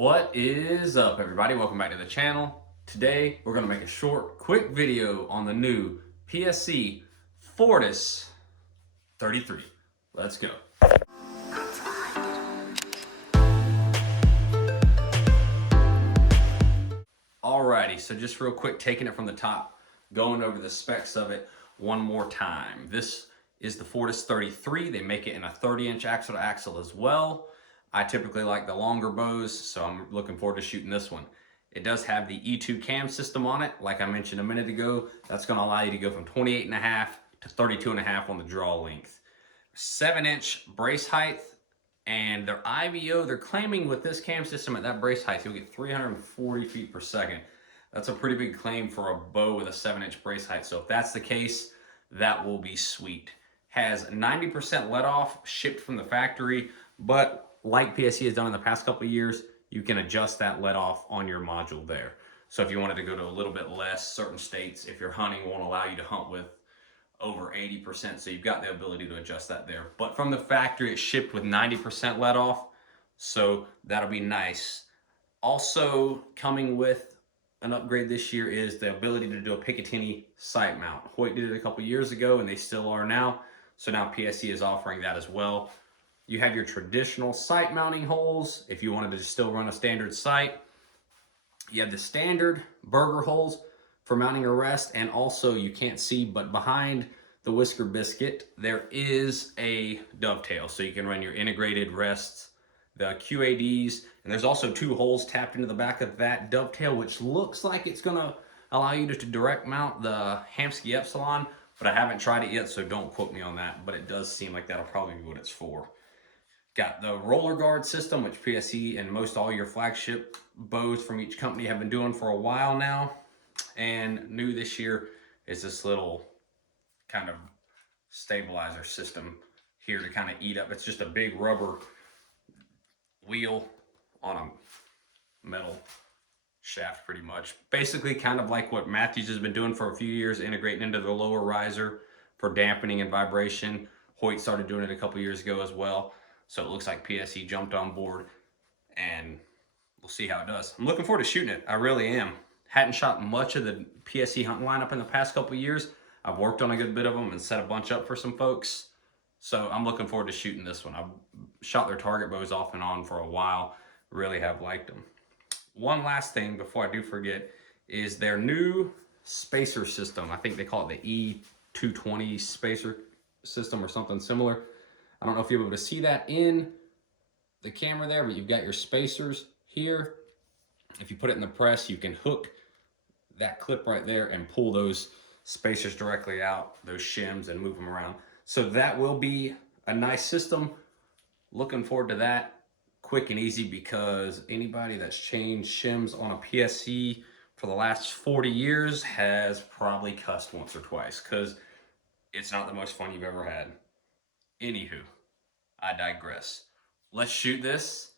What is up, everybody? Welcome back to the channel. Today we're going to make a short, quick video on the new PSE Fortis 33. Let's go. Alrighty, so just real quick, taking it from the top, going over the specs of it one more time. This is the Fortis 33. They make it in a 30-inch axle to axle as well. I typically like the longer bows, so I'm looking forward to shooting this one. It does have the E2 cam system on it. Like I mentioned a minute ago, that's going to allow you to go from 28.5 to 32.5 on the draw length. 7-inch brace height, and their IVO, they're claiming with this cam system at that brace height, you'll get 340 feet per second. That's a pretty big claim for a bow with a 7-inch brace height. So if that's the case, that will be sweet. Has 90% let off, shipped from the factory, but like PSE has done in the past couple of years, you can adjust that let off on your module there. So if you wanted to go to a little bit less, certain states, if you're hunting, won't allow you to hunt with over 80%. So you've got the ability to adjust that there. But from the factory, it's shipped with 90% let off. So that'll be nice. Also coming with an upgrade this year is the ability to do a Picatinny sight mount. Hoyt did it a couple years ago and they still are now. So now PSE is offering that as well. You have your traditional sight mounting holes if you wanted to still run a standard sight. You have the standard burger holes for mounting a rest, and also you can't see, but behind the whisker biscuit there is a dovetail, so you can run your integrated rests, the QADs, and there's also 2 holes tapped into the back of that dovetail, which looks like it's gonna allow you to direct mount the Hamskea Epsilon, but I haven't tried it yet, so don't quote me on that, but it does seem like that'll probably be what it's for. Got the roller guard system, which PSE and most all your flagship bows from each company have been doing for a while now. And new this year is this little kind of stabilizer system here to kind of eat up. It's just a big rubber wheel on a metal shaft pretty much. Basically kind of like what Matthews has been doing for a few years, integrating into the lower riser for dampening and vibration. Hoyt started doing it a couple years ago as well. So it looks like PSE jumped on board, and we'll see how it does. I'm looking forward to shooting it. I really am. Hadn't shot much of the PSE hunting lineup in the past couple of years. I've worked on a good bit of them and set a bunch up for some folks. So I'm looking forward to shooting this one. I've shot their target bows off and on for a while. Really have liked them. One last thing before I do forget is their new spacer system. I think they call it the E220 spacer system or something similar. I don't know if you're able to see that in the camera there, but you've got your spacers here. If you put it in the press, you can hook that clip right there and pull those spacers directly out, those shims, and move them around. So that will be a nice system. Looking forward to that. Quick and easy, because anybody that's changed shims on a PSE for the last 40 years has probably cussed once or twice, because it's not the most fun you've ever had. Anywho, I digress. Let's shoot this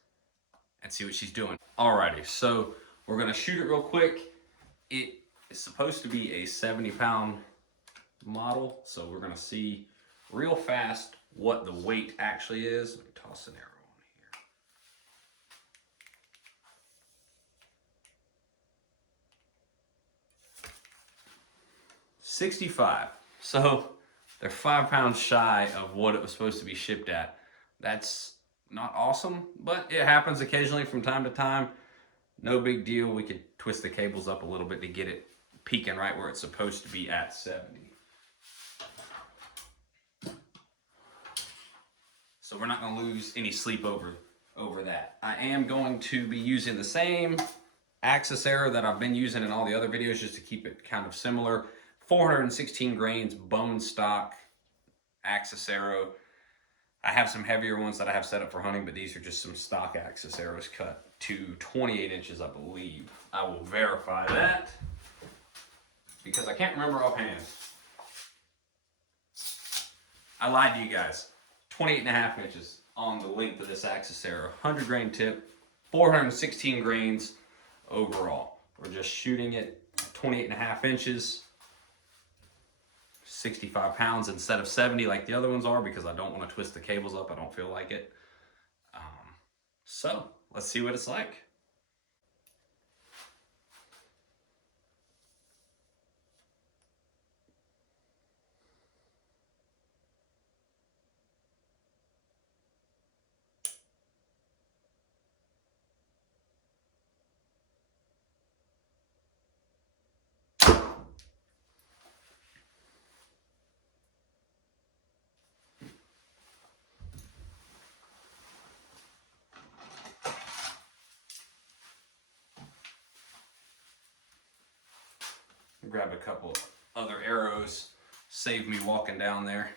and see what she's doing. Alrighty, so we're gonna shoot it real quick. It is supposed to be a 70-pound model, so we're gonna see real fast what the weight actually is. Let me toss an arrow on here. 65. So they're 5 pounds shy of what it was supposed to be shipped at. That's not awesome, but it happens occasionally from time to time. No big deal. We could twist the cables up a little bit to get it peaking right where it's supposed to be at 70. So we're not going to lose any sleep over that. I am going to be using the same axis arrow that I've been using in all the other videos, just to keep it kind of similar. 416 grains bone stock axis arrow. I have some heavier ones that I have set up for hunting, but these are just some stock axis arrows cut to 28 inches, I believe. I will verify that because I can't remember offhand. I lied to you guys. 28.5 inches on the length of this axis arrow. 100 grain tip, 416 grains overall. We're just shooting it 28.5 inches. 65 pounds instead of 70 like the other ones are, because I don't want to twist the cables up. I don't feel like it. So let's see what it's like. grab a couple other arrows, save me walking down there.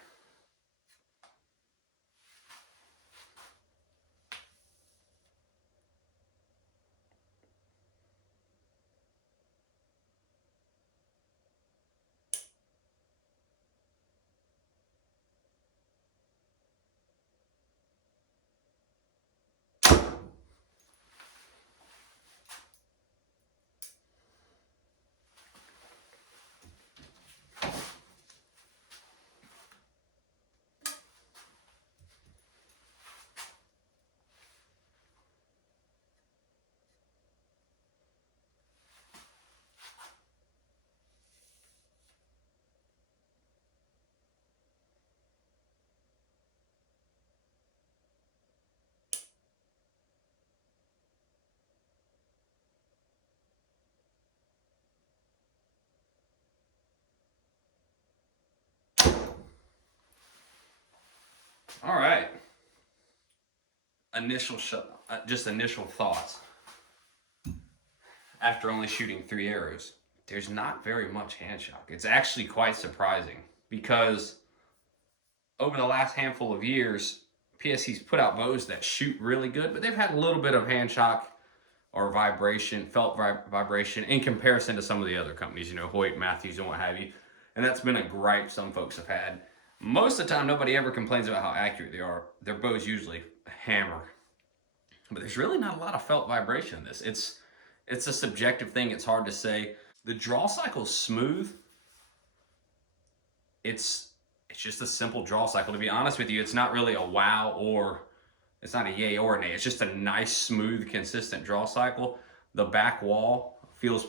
All right. Just initial thoughts. After only shooting 3 arrows, there's not very much hand shock. It's actually quite surprising because over the last handful of years, PSE's put out bows that shoot really good, but they've had a little bit of hand shock or vibration, vibration in comparison to some of the other companies, you know, Hoyt, Matthews, and what have you. And that's been a gripe some folks have had. Most of the time, nobody ever complains about how accurate they are. Their bows usually hammer. But there's really not a lot of felt vibration in this. It's a subjective thing. It's hard to say. The draw cycle's smooth. It's just a simple draw cycle. To be honest with you, it's not really a wow or it's not a yay or a nay. It's just a nice, smooth, consistent draw cycle. The back wall feels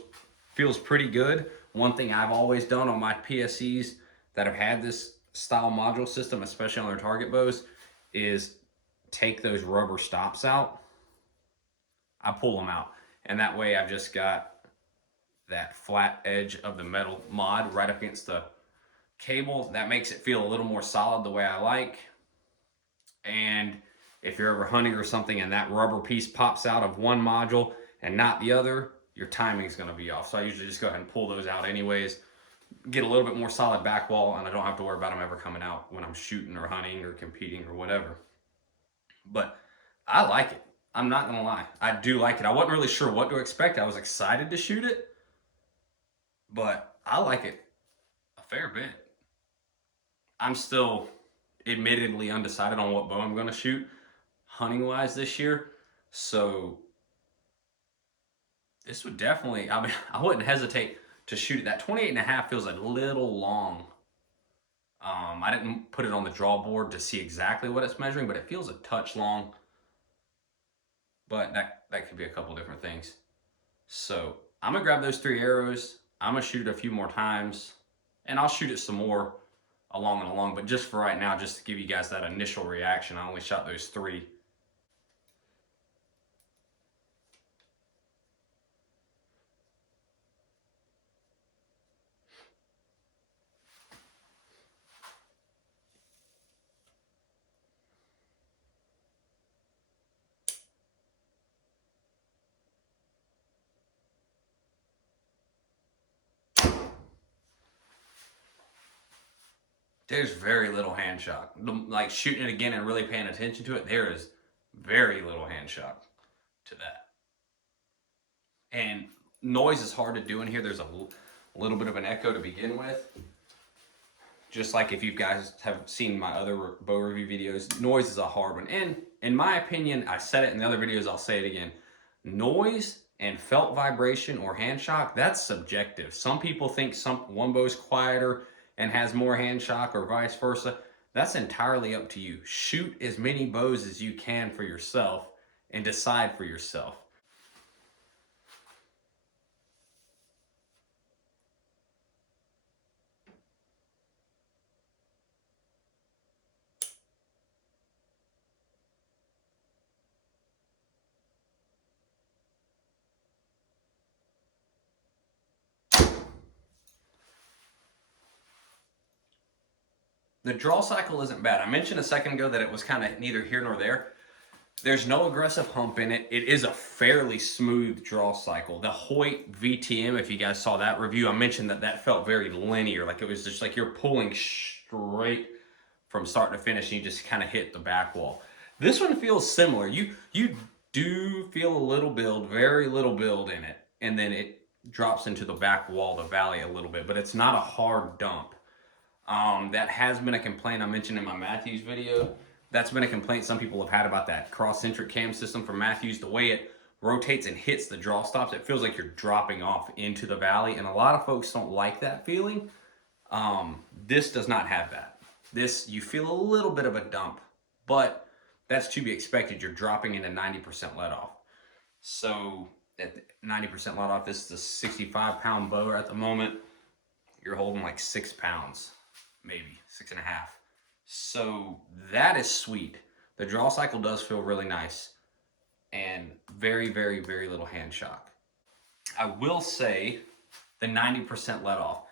pretty good. One thing I've always done on my PSEs that have had this style module system, especially on their target bows, is take those rubber stops out. I pull them out, and that way I've just got that flat edge of the metal mod right up against the cable. That makes it feel a little more solid the way I like. And if you're ever hunting or something and that rubber piece pops out of one module and not the other, your timing is going to be off. So I usually just go ahead and pull those out anyways, get a little bit more solid back wall, and I don't have to worry about them ever coming out when I'm shooting or hunting or competing or whatever. But I like it. I'm not going to lie. I do like it. I wasn't really sure what to expect. I was excited to shoot it, but I like it a fair bit. I'm still admittedly undecided on what bow I'm going to shoot hunting-wise this year. So this would definitely, I mean, I wouldn't hesitate to shoot it. That 28.5 feels a little long. I didn't put it on the draw board to see exactly what it's measuring, but it feels a touch long. But that could be a couple different things. So I'm going to grab those 3 arrows. I'm going to shoot it a few more times, and I'll shoot it some more along and along. But just for right now, just to give you guys that initial reaction, I only shot those 3. There's very little hand shock. Like shooting it again and really paying attention to it, there is very little hand shock to that. And noise is hard to do in here. There's a little bit of an echo to begin with. Just like if you guys have seen my other bow review videos, noise is a hard one. And in my opinion, I said it in the other videos, I'll say it again. Noise and felt vibration or hand shock, that's subjective. Some people think one bow's quieter and has more hand shock or vice versa. That's entirely up to you. Shoot as many bows as you can for yourself and decide for yourself. The draw cycle isn't bad. I mentioned a second ago that it was kind of neither here nor there. There's no aggressive hump in it. It is a fairly smooth draw cycle. The Hoyt VTM, if you guys saw that review, I mentioned that that felt very linear. Like it was just like you're pulling straight from start to finish and you just kind of hit the back wall. This one feels similar. You do feel a little build, very little build in it. And then it drops into the back wall, the valley a little bit, but it's not a hard dump. That has been a complaint I mentioned in my Matthews video. That's been a complaint some people have had about that cross-centric cam system from Matthews. The way it rotates and hits the draw stops, it feels like you're dropping off into the valley, and a lot of folks don't like that feeling. This does not have that. This, you feel a little bit of a dump, but that's to be expected. You're dropping into 90% let off. So at 90% let off, this is a 65-pound bow at the moment. You're holding like 6 pounds, maybe 6.5. So that is sweet. The draw cycle does feel really nice and very, very, very little hand shock. I will say the 90% let off.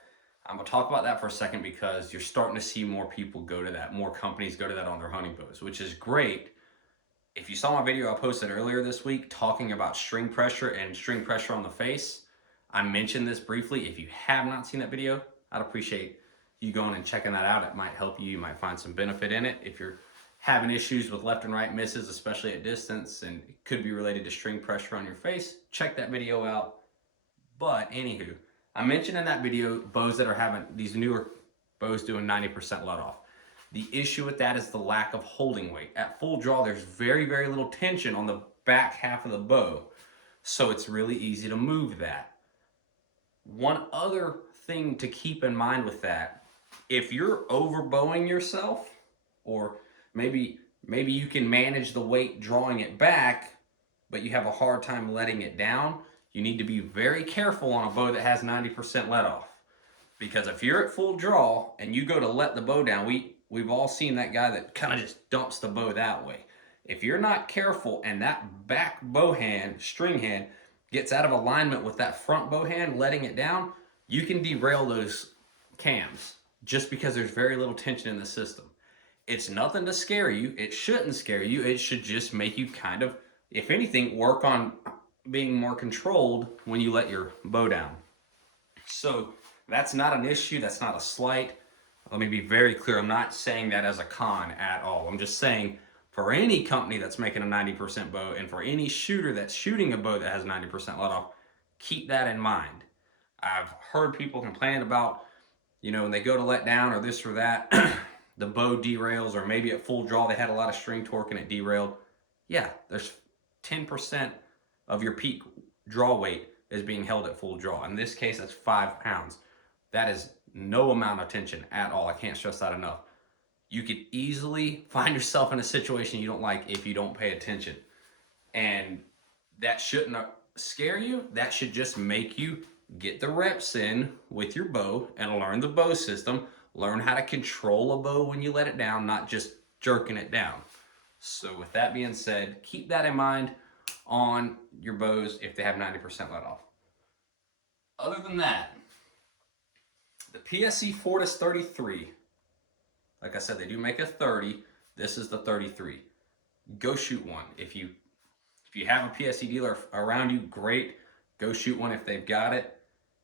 I'm gonna talk about that for a second because you're starting to see more people go to that, more companies go to that on their hunting bows, which is great. If you saw my video I posted earlier this week talking about string pressure and string pressure on the face, I mentioned this briefly. If you have not seen that video, I'd appreciate you going and checking that out. It might help you. You might find some benefit in it. If you're having issues with left and right misses, especially at distance, and it could be related to string pressure on your face, check that video out. But anywho, I mentioned in that video bows that are having these newer bows doing 90% let off. The issue with that is the lack of holding weight. At full draw, there's very, very little tension on the back half of the bow. So it's really easy to move that. One other thing to keep in mind with that, if you're overbowing yourself, or maybe you can manage the weight drawing it back, but you have a hard time letting it down, you need to be very careful on a bow that has 90% let off. Because if you're at full draw and you go to let the bow down, we've all seen that guy that kind of just dumps the bow that way. If you're not careful and that back bow hand, string hand, gets out of alignment with that front bow hand, letting it down, you can derail those cams just because there's very little tension in the system. It's nothing to scare you. It shouldn't scare you. It should just make you kind of, if anything, work on being more controlled when you let your bow down. So that's not an issue. That's not a slight. Let me be very clear. I'm not saying that as a con at all. I'm just saying for any company that's making a 90% bow and for any shooter that's shooting a bow that has 90% let off, keep that in mind. I've heard people complain about, you know, when they go to let down or this or that, the bow derails, or maybe at full draw they had a lot of string torque and it derailed. Yeah, there's 10% of your peak draw weight is being held at full draw. In this case, that's 5 pounds. That is no amount of tension at all. I can't stress that enough. You could easily find yourself in a situation you don't like if you don't pay attention. And that shouldn't scare you. That should just make you get the reps in with your bow and learn the bow system. Learn how to control a bow when you let it down, not just jerking it down. So with that being said, keep that in mind on your bows if they have 90% let off. Other than that, the PSE Fortis 33, like I said, they do make a 30. This is the 33. Go shoot one. If you have a PSE dealer around you, great. Go shoot one if they've got it.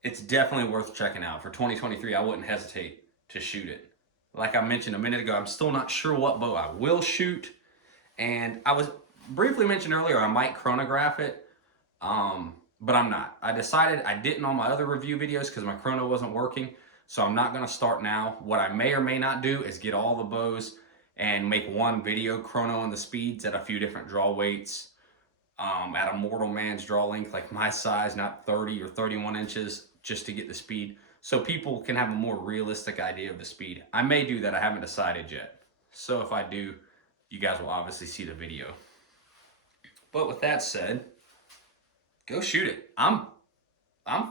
It's definitely worth checking out. For 2023, I wouldn't hesitate to shoot it. Like I mentioned a minute ago, I'm still not sure what bow I will shoot. And I was briefly mentioned earlier, I might chronograph it, but I'm not. I decided I didn't on my other review videos because my chrono wasn't working. So I'm not going to start now. What I may or may not do is get all the bows and make one video chrono on the speeds at a few different draw weights, at a mortal man's draw length, like my size, not 30 or 31 inches, just to get the speed. So people can have a more realistic idea of the speed. I may do that. I haven't decided yet. So if I do, you guys will obviously see the video. But with that said, go shoot it. I'm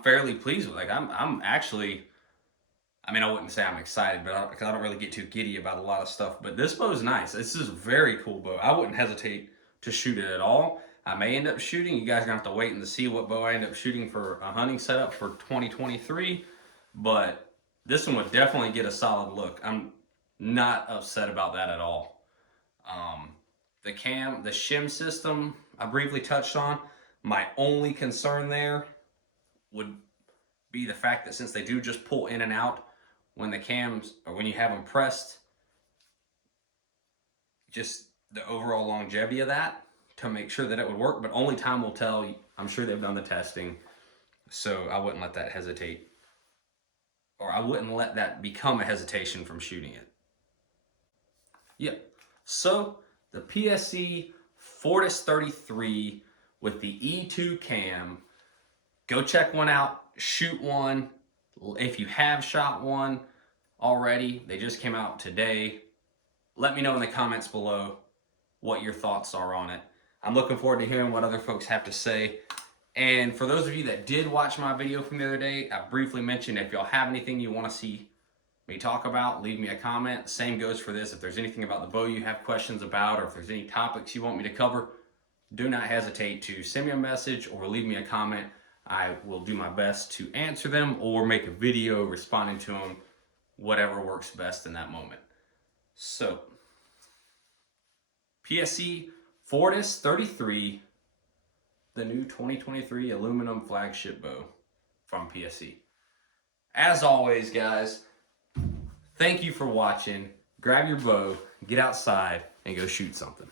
fairly pleased with it. Like I'm actually, I mean, I wouldn't say I'm excited, but because I don't really get too giddy about a lot of stuff. But this bow is nice. This is a very cool bow. I wouldn't hesitate to shoot it at all. I may end up shooting. You guys are going to have to wait and see what bow I end up shooting for a hunting setup for 2023. But this one would definitely get a solid look. I'm not upset about that at all. the shim system I briefly touched on. My only concern there would be the fact that since they do just pull in and out when the cams, or when you have them pressed, just the overall longevity of that, to make sure that it would work. But only time will tell. I'm sure they've done the testing, so I wouldn't let that hesitate, or I wouldn't let that become a hesitation from shooting it. Yep. So the PSE Fortis 33 with the E2 cam. Go check one out. Shoot one. If you have shot one already, they just came out today. Let me know in the comments below what your thoughts are on it. I'm looking forward to hearing what other folks have to say. And for those of you that did watch my video from the other day, I briefly mentioned if y'all have anything you want to see me talk about, leave me a comment. Same goes for this. If there's anything about the bow you have questions about, or if there's any topics you want me to cover, do not hesitate to send me a message or leave me a comment. I will do my best to answer them or make a video responding to them, whatever works best in that moment. So, PSE Fortis 33, the new 2023 aluminum flagship bow from PSE. As always, guys, thank you for watching. Grab your bow, get outside, and go shoot something.